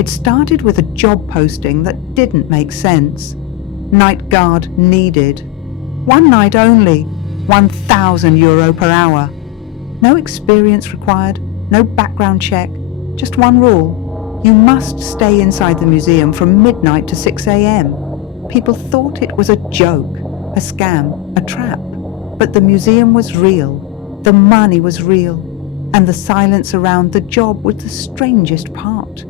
It started with a job posting that didn't make sense. Night guard needed. One night only, €1,000 per hour. No experience required, no background check, just one rule. You must stay inside the museum from midnight to 6 a.m. People thought it was a joke, a scam, a trap. But the museum was real, the money was real, and the silence around the job was the strangest part.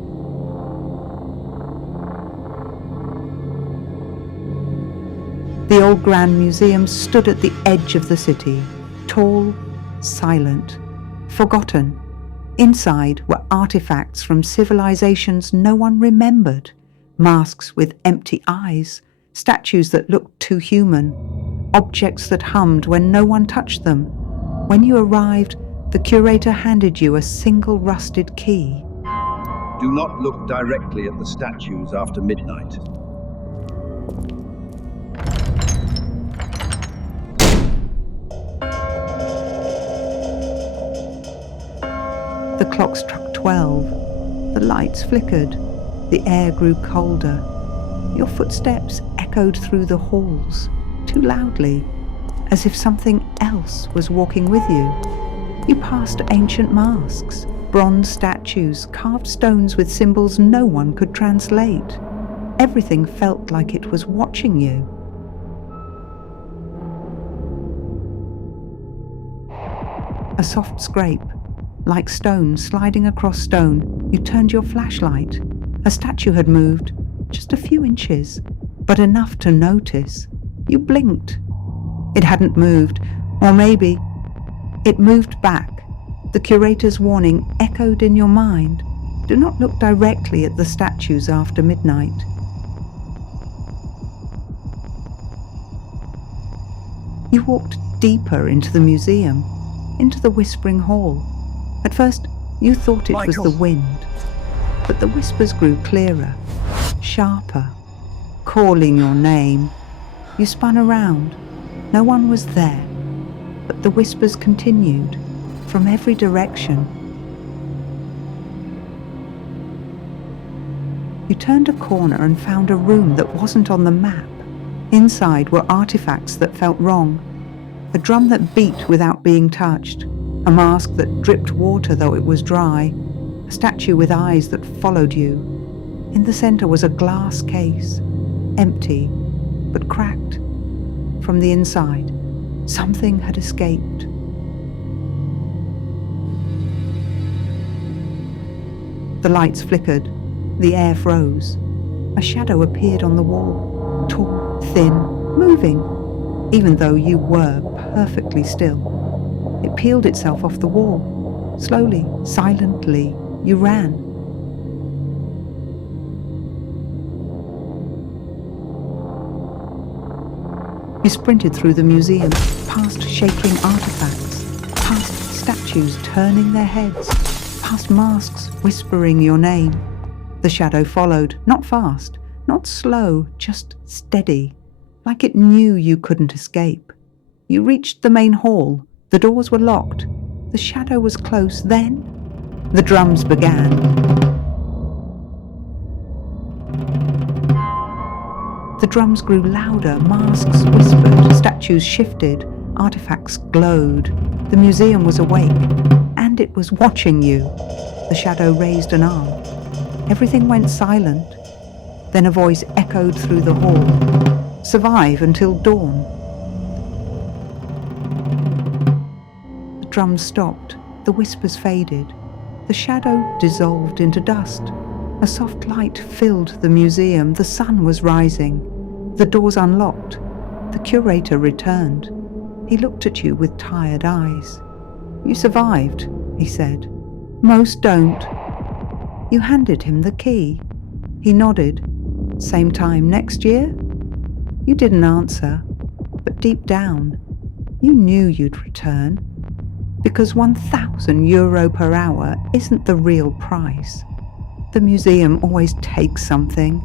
The old Grand Museum stood at the edge of the city, tall, silent, forgotten. Inside were artifacts from civilizations no one remembered, masks with empty eyes, statues that looked too human, objects that hummed when no one touched them. When you arrived, the curator handed you a single rusted key. Do not look directly at the statues after midnight. The clock struck 12. The lights flickered. The air grew colder. Your footsteps echoed through the halls, too loudly, as if something else was walking with you. You passed ancient masks, bronze statues, carved stones with symbols no one could translate. Everything felt like it was watching you. A soft scrape, like stone sliding across stone. You turned your flashlight. A statue had moved, just a few inches, but enough to notice. You blinked. It hadn't moved, or maybe it moved back. The curator's warning echoed in your mind. Do not look directly at the statues after midnight. You walked deeper into the museum, into the whispering hall. At first, you thought it was the wind, but the whispers grew clearer, sharper, calling your name. You spun around. No one was there, but the whispers continued from every direction. You turned a corner and found a room that wasn't on the map. Inside were artifacts that felt wrong. A drum that beat without being touched. A mask that dripped water though it was dry. A statue with eyes that followed you. In the center was a glass case, empty, but cracked. From the inside, something had escaped. The lights flickered. The air froze. A shadow appeared on the wall, tall, thin, moving, even though you were perfectly still. It peeled itself off the wall. Slowly, silently, you ran. You sprinted through the museum, past shaking artifacts, past statues turning their heads, past masks whispering your name. The shadow followed, not fast, not slow, just steady, like it knew you couldn't escape. You reached the main hall. The doors were locked. The shadow was close. Then the drums began. The drums grew louder, masks whispered, statues shifted, artifacts glowed. The museum was awake, and it was watching you. The shadow raised an arm. Everything went silent. Then a voice echoed through the hall. Survive until dawn. The drums stopped. The whispers faded. The shadow dissolved into dust. A soft light filled the museum. The sun was rising. The doors unlocked. The curator returned. He looked at you with tired eyes. You survived, he said. Most don't. You handed him the key. He nodded. Same time next year? You didn't answer, but deep down, you knew you'd return, because €1,000 per hour isn't the real price. The museum always takes something,